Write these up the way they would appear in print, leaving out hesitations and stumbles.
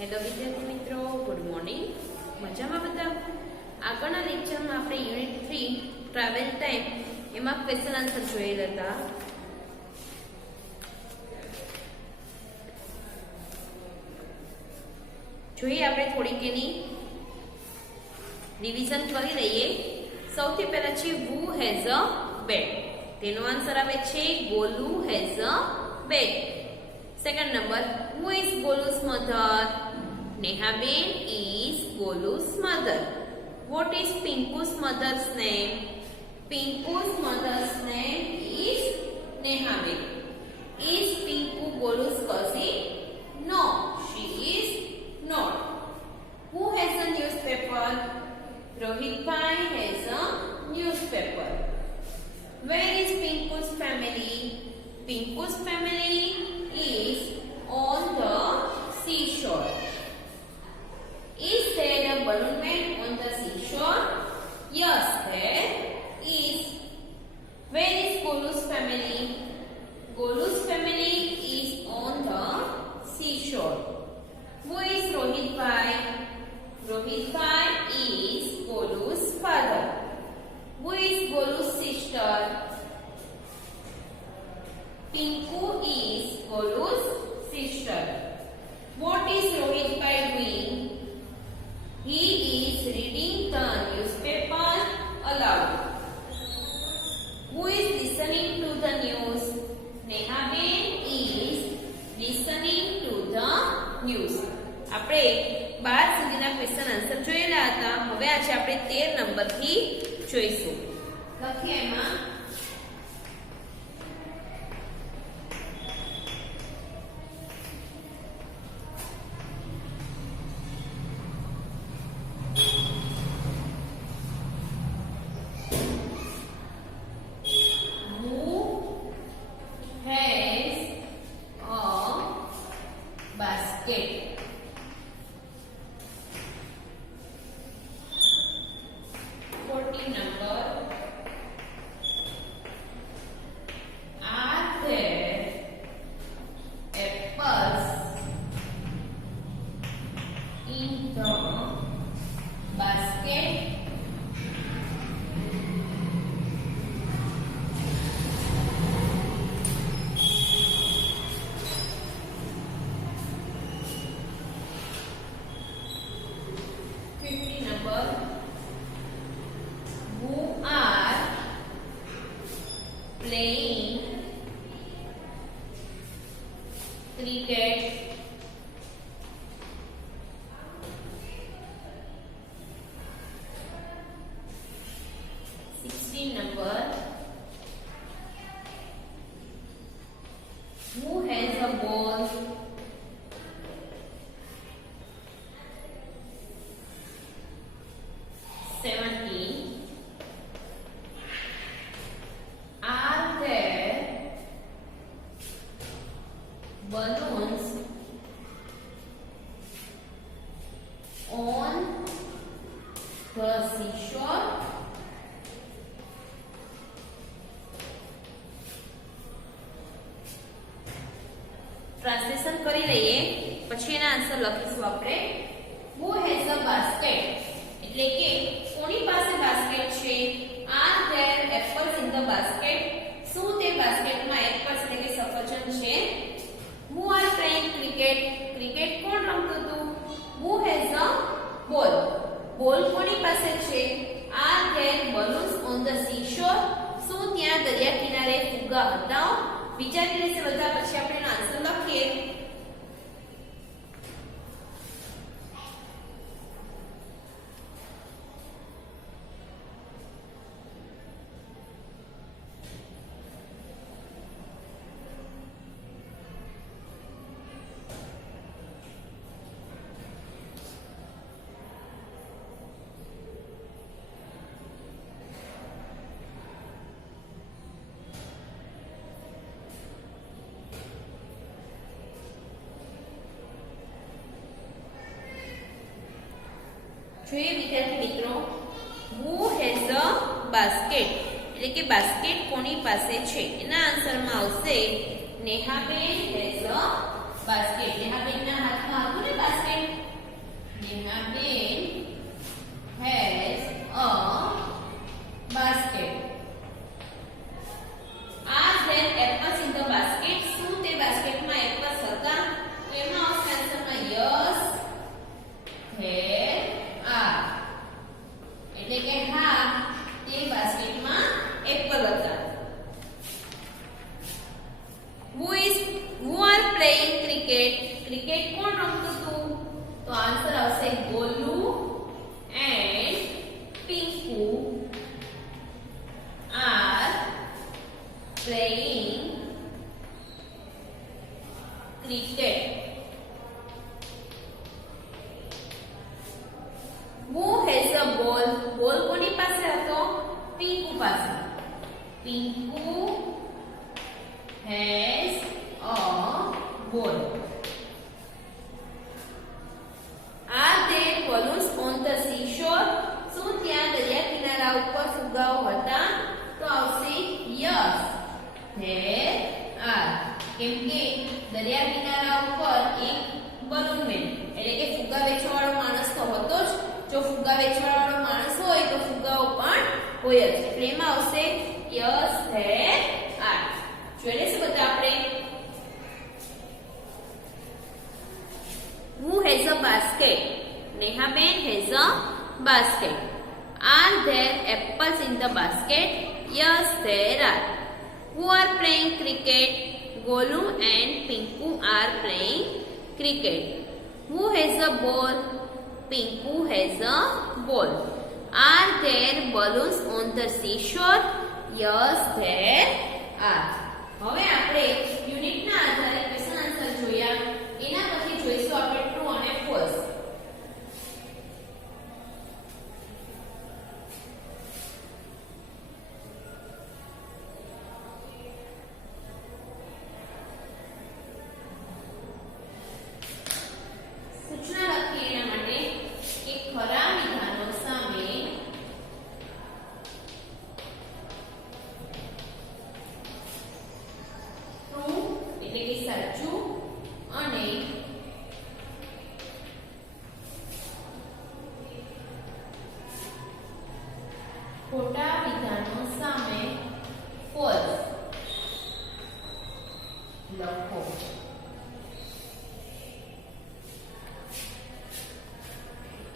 Hello विद्यार्थी मित्रों, good morning. मजा में बता। આગળના લેક્ચરમાં આપણે યુનિટ 3 ટ્રાવેલ ટાઈમ એમાં ક્વેશ્ચન આન્સર જોયેલા હતા। જોઈએ આપણે થોડીક એની રિવિઝન કરી લઈએ। સૌથી પહેલા છે who has a bed, તેનો આન્સર આવે છે Golu has a bed। Second number, who is Golu's mother? Nehaben is Golu's mother. What is Pinku's mother's name? Pinku's mother's name is Nehaben. Is Pinku Golu's cousin? No, she is not. Who has a newspaper? Rohit Bhai has a newspaper. Where is Pinku's family? Pinku's family is on the seashore. Is there a balloon man on the seashore? Yes, there is. Where is Golu's family? Golu's family is on the seashore. Who is Rohit Bhai? Rohit Bhai is Golu's father. Who is Golu's sister? Pinku is Golu's sister. What is Rohit Bhai doing? He is reading the newspaper aloud. Who is listening to the news? Nehaben is listening to the news. આપણે 12 સુધીના question answer જોયેલા હતા। હવે આજે આપણે 13 નંબરથી જોઈશું। લખીએ એમાં playing cricket. 16 number, who has a ball? 17, balloons on the seashore? Translation કરી લઈએ, પછી એના આન્સર લખીશું આપણે। who has a basket એટલે કે કોની પાસે બાસ્કેટ છે? are there apples in the basket? શું તે બાસ્કેટમાં એપલ્સ એટલે કે સફરજન છે? who are playing cricket? Cricket કોણ રમતું હતું? who has a ball? બોલ કોની પાસે છે? are there balloons on the seashore? શું ત્યાં દરિયા કિનારે ફુગ્ગા હતા? વિચારી લેશે બધા, પછી આપણે આન્સર લખીએ। જોઈએ વિદ્યાર્થી મિત્રો, who has a basket એટલે કે બાસ્કેટ કોની પાસે છે? એના આન્સરમાં આવશે નેહાબેન has a basket. નેહાબેનના હાથમાં હતું ને basket, Neha has a basket. Are there apples in the basket? શું તે બાસ્કેટમાં એપલ્સ હતા? તો એમાં આવશે આન્સરમાં યસ there are. એટલે કે હા તે બાસ્કેટમાં એપલ હતા. Who are playing cricket? Cricket કોણ રમતું હતું? તો આન્સર આવશે Golu and Pinku are playing cricket. Who has a ball? Ball કોની પાસે હતો? પિંકુ પાસે. Pinku has a ball. Are there balloons on the seashore? શું ત્યાં દરિયા કિનારા ઉપર ફુગ્ગાઓ હતા? તો આવશે yes there are. કેમ કે દરિયા કિનારા ઉપર એક બલૂન મેન એટલે કે ફુગ્ગા વેચવાવાળો માણસ તો હતો જ. જો ફુગ્ગા વેચવાવાળો માણસ હોય તો ફુગ્ગાઓ પણ હોય જ. એટલે એમાં આવશે yes there are. જોઈ લેશું બધા આપણે. Who has a basket? Neha has a basket. Are there apples in the basket? Yes, there are. Who are playing cricket? Golu and Pinku are playing cricket. Who has a ball? Pinku has a ball. Are there balloons on the seashore? Yes, there are. હવે આપણે યુનિટના આધારે question answer જોયા. એના પછી જોઈશું આપણે true અને ફોલ્સ. સૂચના લખી એના માટે કે ખરા વિધાનો સામે ટ્રુ એટલે કે સાચું અને ખોટા વિધાનો સામે ફોલ્સ લખો.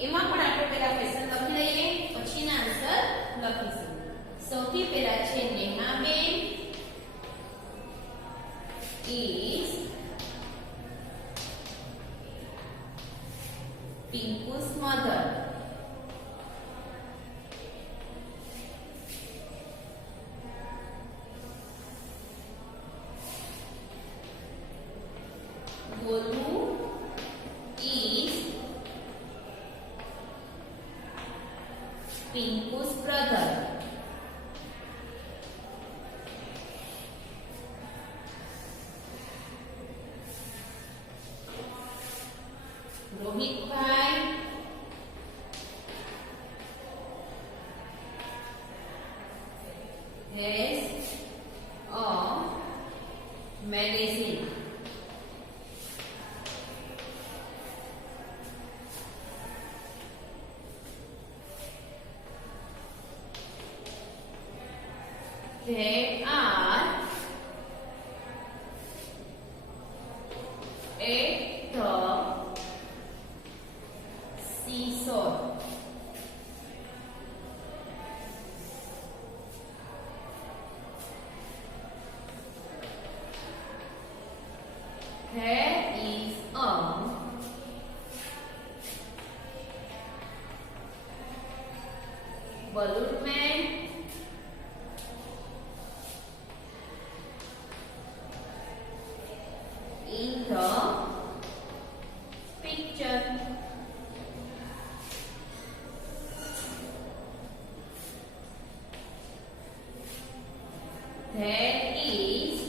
એમાં પણ આપણે પહેલા ક્વેશ્ચન લખી લઈએ પછીના આન્સર લખીશું. સૌથી પહેલા છે નેહાબેન is Pinku's mother. Golu is Pinku's brother. Rohit bhai has a magazine. There are at the seashore. There is a balloon man in the picture. There is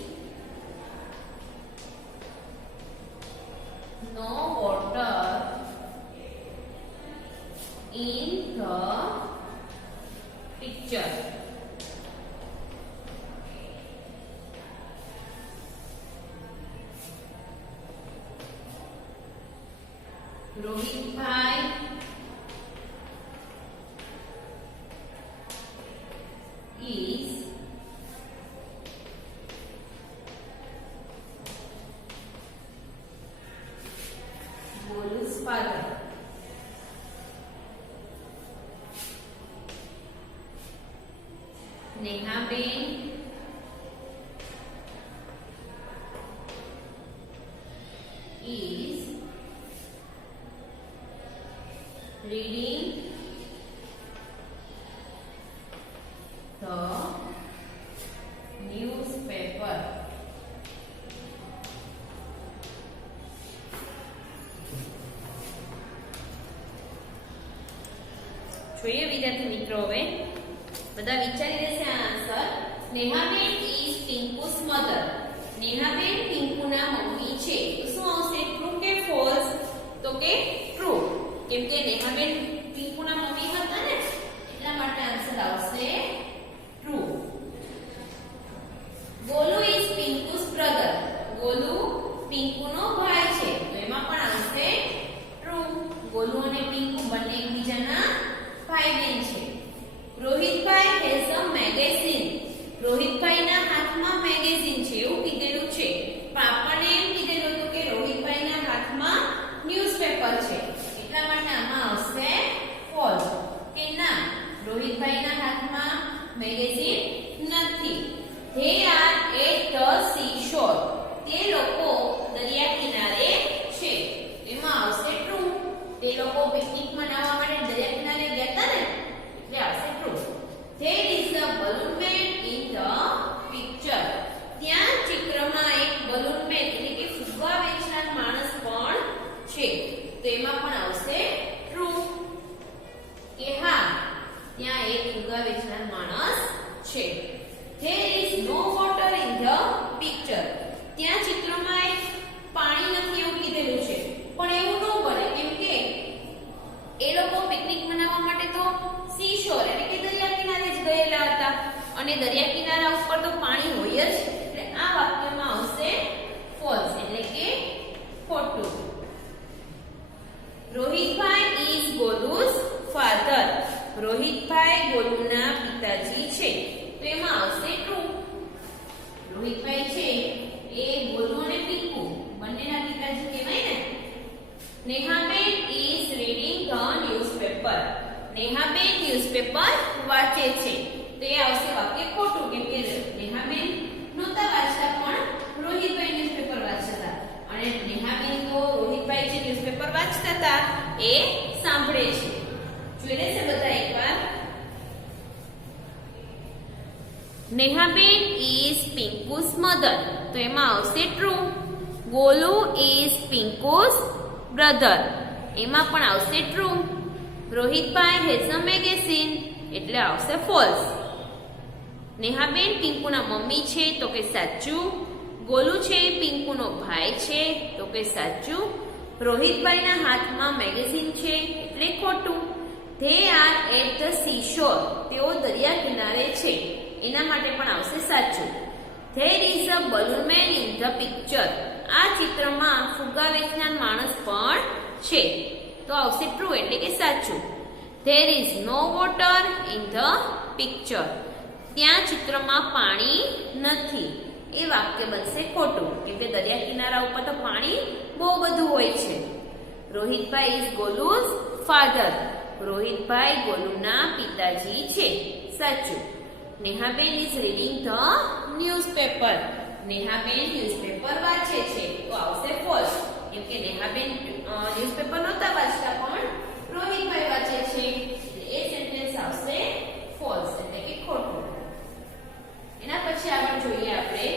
no water in the picture. Rohit bhai Nehaben is reading the newspaper. જોઈએ વિદ્યાર્થી મિત્રો, હવે બધા વિચારી લેશે આ answer. Nehaben is Pinku's mother. Nehaben પિંકુના મમ્મી છે. તો શું આવશે? ટ્રુ કે ફોલ્સ? તો કે ટ્રુ, કેમ કે નેહાબેન પિંકુના મમ્મી હતા ને, એટલા માટે આન્સર આવશે true. Golu is Pinku's brother. Golu પિંકુનો ભાઈ છે, તો એમાં પણ આવશે ટ્રુ. ગોલુ અને પિંકુ બંને એકબીજાના ભાઈ બહેન છે. રોહિતભાઈ હેઝ અ મેગેઝીન. રોહિતભાઈના હાથમાં મેગેઝીન છે એવું કીધેલું છે, પણ આપણને એમ કીધેલું હતું કે રોહિતભાઈના હાથમાં ન્યૂઝપેપર છે, એટલા માટે આમાં આવશે ફોલ્સ. કે ના, રોહિતભાઈના હાથમાં મેગેઝીન નથી. They are at the seashore. તે લોકો દરિયા કિનારે છે, એમાં આવશે ટ્રુ. તે લોકો પિકનિક મનાવવા માટે દરિયા કિનારે ગયા હતા ને, એટલે આવશે true. There is a balloon man in the picture. ત્યાં ચિત્રમાં એક balloon man એટલે કે ફુગ્ગા વેચનાર માણસ પણ છે, તો એમાં પણ આવશે ટ્રુ. કે હા, ત્યાં એક ફુગ્ગા વેચનાર માણસ છે. There is no water in the picture. ત્યાં ચિત્રમાં એક પાણી નથી એવું કીધેલું છે, પણ એવું ન બને, કેમ કે એ લોકો પિકનિક મનાવવા માટે તો સીશોર એટલે કે દરિયા કિનારે જ ગયેલા હતા, અને દરિયા કિનારા ઉપર તો પાણી હોય જ, એટલે આ વાક્યમાં આવશે ફોલ્સ એટલે કે ખોટું. રોહિતભાઈ is ગોલુ's father. રોહિતભાઈ ગોલુના પિતાજી છે, તો એમાં આવશે ટ્રુ. રોહિતભાઈ છે એ ગોલુ અને પિંકુ બંનેના પિતાજી કહેવાય ને. નેહાબેન is reading the newspaper. Nehaben newspaper વાંચે છે, તો એ આવશે વાક્ય ખોટું, કેમ કે નેહાબેન નહોતા વાંચતા, પણ રોહિતભાઈ ન્યૂઝપેપર વાંચતા હતા, અને નેહાબેન તો રોહિતભાઈ જે ન્યૂઝપેપર વાંચતા હતા એ સાંભળે છે. જોઈ લેશે બધા એકવાર. નેહાબેન is પિંકુ's mother. તો એમાં આવશે true. Golu is Pinku's brother. એમાં પણ આવશે true. Rohitbhai has a magazine એટલે આવશે ફોલ્સ. નેહાબેન પિંકુના મમ્મી છે, તો કે સાચું. ગોલુ છે પિંકુનો ભાઈ છે, તો કે સાચું. રોહિતભાઈના હાથમાં મેગેઝીન છે એટલે ખોટું. They are at the seashore. તેઓ દરિયા કિનારે છે, એના માટે પણ આવશે સાચું. There is a balloon man in the picture. આ ચિત્રમાં ફુગ્ગા વેચનાર માણસ પણ છે, તો આવશે ટ્રુ એટલે કે સાચું. There is no water in the picture. ત્યાં ચિત્રમાં પાણી નથી, એ વાક્ય બનશે ખોટું, કેમ કે દરિયા કિનારા ઉપર તો પાણી બહુ બધું હોય છે. રોહિતભાઈ is ગોલુ's father. રોહિતભાઈ ગોલુના પિતાજી છે, સાચું. નેહાબેન is reading the newspaper. Nehaben newspaper વાંચે છે, તો આવશે ફોલ્સ, કેમ કે નેહાબેન ન્યૂઝપેપર નહોતા વાંચતા, પણ રોહિતભાઈ વાંચે છે, એ સેન્ટેન્સ આવશે ફોલ્સ એટલે કે ખોટું. એના પછી આગળ જોઈએ આપણે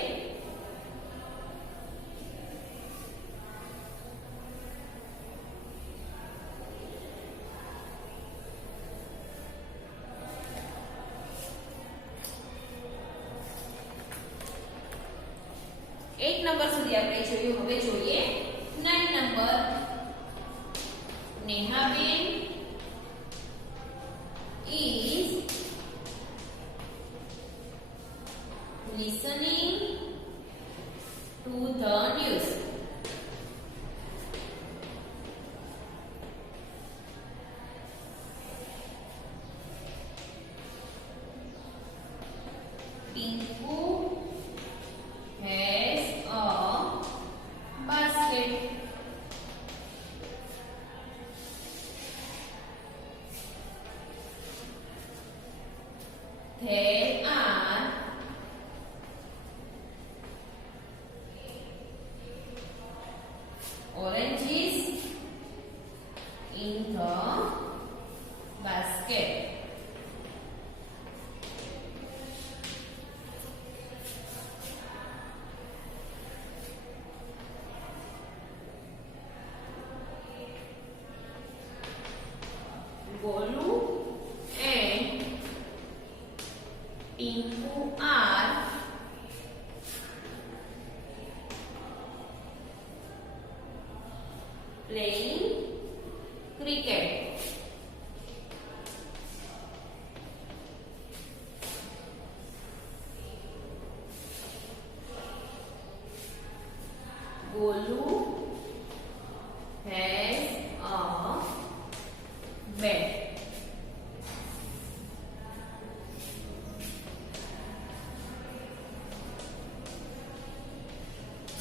એક નંબર સુધી આપણે જોયું. હવે જોઈએ 9 number. Nehaben is listening to the news. Pinku has a basket. playing cricket. Golu has a bat.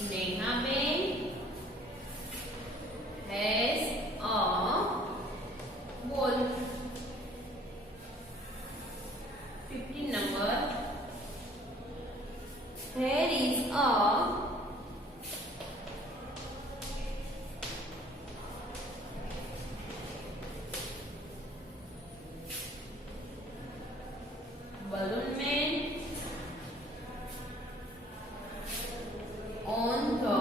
Nehaben has a ball. 15 number. There is a balloon man on the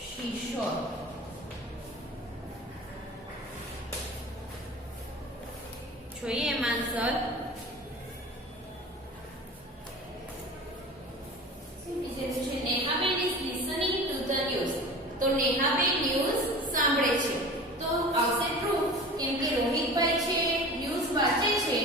seashore. જોઈએ એમ answer Nehaben is listening to the news. તો Nehaben news સાંભળે છે તો આવશે true, કેમ કે રોહિતભાઈ છે ન્યૂઝ વાંચે છે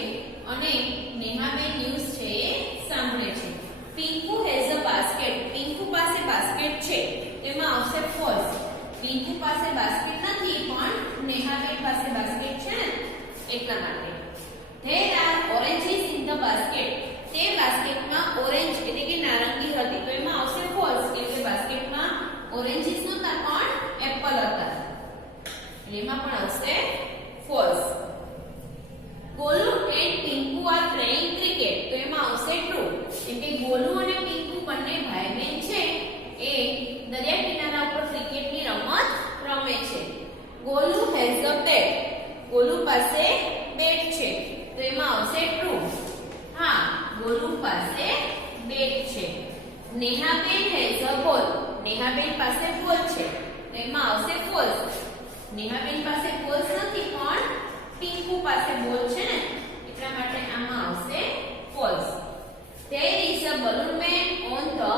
અને નેહાબેન ન્યૂઝ છે એ સાંભળે છે. Pinku has a basket. Pinku પાસે બાસ્કેટ છે, તેમાં આવશે ફોલ્સ. પિંકુ પાસે બાસ્કેટ નથી પણ નેહાબેન પાસે બાસ્કેટ છે ને એટલા માટે. There are oranges in the basket. તે બાસ્કેટમાં ઓરેન્જ એટલે કે નારંગી હતી તો એમાં આવશે ફોલ્સ, કેમ કે બાસ્કેટમાં ઓરેન્જીસ નહોતા પણ એપલ હતા એટલે એમાં પણ આવશે false. Golu and Pinku are playing cricket. તો એમાં આવશે ટ્રુ, કેમ કે ગોલુ અને પિંકુ બંને ભાઈ બહેન છે એ દરિયા કિનારા ઉપર ક્રિકેટની રમત રમે છે. ગોલુ હેઝ અ બેટ. ગોલુ પાસે બેટ છે તો એમાં આવશે ટ્રુ. હા, ગોલુ પાસે બેટ છે. નેહાબેન હેઝ અ બોલ. નેહાબેન પાસે બોલ છે તો એમાં આવશે ફોલ્સ. નેહાબેન પાસે બોલ નથી પણ પિંકુ પાસે બોલ છે ને એટલા માટે આમાં આવશે false. There is a balloon man on the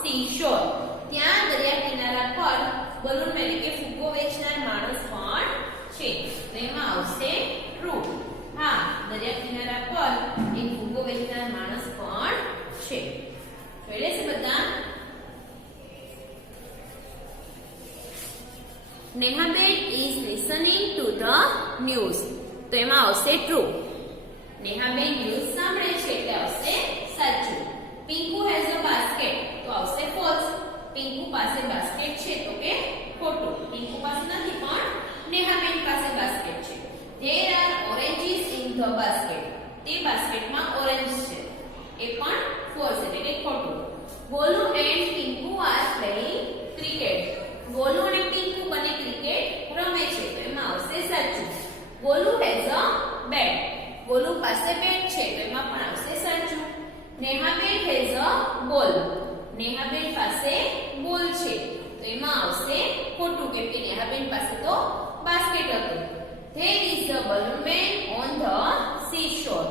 seashore. ત્યાં દરિયા કિનારા પર બલૂન મેન કે ફુગ્ગો વેચનાર માણસ પણ છે તો એમાં આવશે ટ્રુ. હા, દરિયા કિનારા પર એક ફુગ્ગો વેચનાર માણસ પણ છે. જોઈ લેશે બધા. નેહાબેન is listening to the news. તો એમાં આવશે ટ્રુ. નેહાબેન ન્યૂઝ સાંભળે છે એટલે આવશે સાચું. પિંકુ હેઝ અ બાસ્કેટ તો આવશે ફોલ્સ. પિંકુ પાસે બાસ્કેટ છે તો કે ખોટું. પિંકુ પાસે નથી પણ નેહાબેન પાસે બાસ્કેટ છે. There are oranges in the basket. તે બાસ્કેટમાં ઓરેન્જ છે એ પણ ફોલ્સ એટલે કે ખોટું. Golu and Pinku are playing cricket. Golu અને પિંકુ બંને ક્રિકેટ રમે છે તો એમાં આવશે સાચું. ગોલુ હેઝ અ બેટ. ગોલુ પાસે બેટ છે તો એમાં પણ આવશે સાચું. નેહાબેન હેઝ અ બોલ. નેહાબેન પાસે બોલ છે તો એમાં આવશે ખોટું, કેમ કે નેહાબેન પાસે તો બાસ્કેટ હતું. There is a balloon man on the seashore.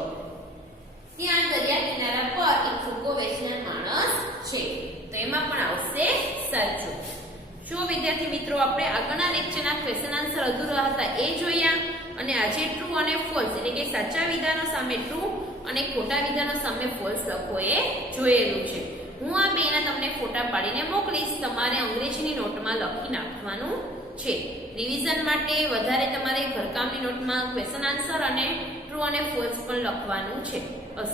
ત્યાં દરિયા કિનારા પર એક ફુગ્ગો વેચનાર માણસ છે તો એમાં પણ આવશે સાચું. જો વિદ્યાર્થી મિત્રો, આપણે આગળના લેક્ચરના ક્વેશ્ચન આન્સર અધૂરા હતા એ જોયા અને આજે ટ્રુ અને ફોલ્સ એટલે કે સાચા વિધાનો સામે ટ્રુ અને ખોટા વિધાનો સામે ફોલ્સ લખો એ જોયેલું છે. હું આ બેના તમને ફોટા પાડીને મોકલીશ. તમારે અંગ્રેજીની નોટમાં લખી નાખવાનું છે. રિવિઝન માટે વધારે તમારે ઘરકામની નોટમાં ક્વેશ્ચન આન્સર અને ટ્રુ અને ફોલ્સ પણ લખવાનું છે. બસ.